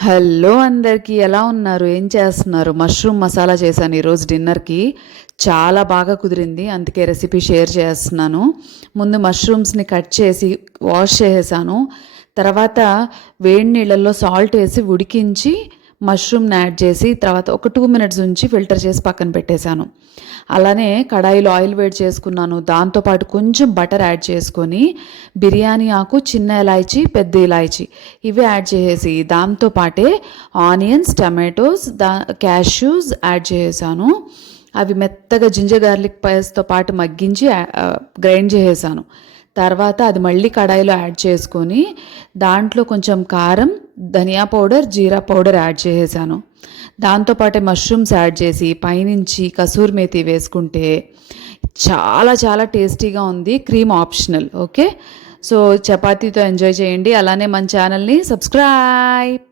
Hello అందరికీ ఎలా ఉన్నారు? ఏం చేస్తున్నారు? మష్రూమ్ మసాలా చేశాను ఈరోజు డిన్నర్‌కి. చాలా బాగా కుదిరింది. అందుకే రెసిపీ షేర్ చేస్తున్నాను. ముందు మష్రూమ్స్‌ని కట్ చేసి వాష్ చేసేసాను. తర్వాత వేడి నీళ్ళల్లో సాల్ట్ వేసి ఉడికించి మష్రూమ్‌ని యాడ్ చేసి తర్వాత ఒక 2 మినిట్స్ ఉంచి ఫిల్టర్ చేసి పక్కన పెట్టేశాను. అలానే కడాయిలో ఆయిల్ వేడి చేసుకున్నాను. దాంతోపాటు కొంచెం బటర్ యాడ్ చేసుకొని బిర్యానీ ఆకు, చిన్న ఇలాయచీ, పెద్ద ఇలాయచీ ఇవి యాడ్ చేసేసి దాంతో పాటే ఆనియన్స్, టమాటోస్, క్యాష్యూస్ యాడ్ చేసేసాను. అవి మెత్తగా జింజర్ గార్లిక్ పేస్ట్తో పాటు మగ్గించి గ్రైండ్ చేసేసాను. తర్వాత అది మళ్ళీ కడాయిలో యాడ్ చేసుకొని దాంట్లో కొంచెం కారం, ధనియా పౌడర్, జీరా పౌడర్ యాడ్ చేసేసాను. దాంతోపాటే మష్రూమ్స్ యాడ్ చేసి పైనుంచి కసూరి మేతి వేసుకుంటే చాలా చాలా టేస్టీగా ఉంది. Cream optional. ఓకే, సో చపాతీతో ఎంజాయ్ చేయండి. అలానే మన ఛానల్ని సబ్స్క్రైబ్.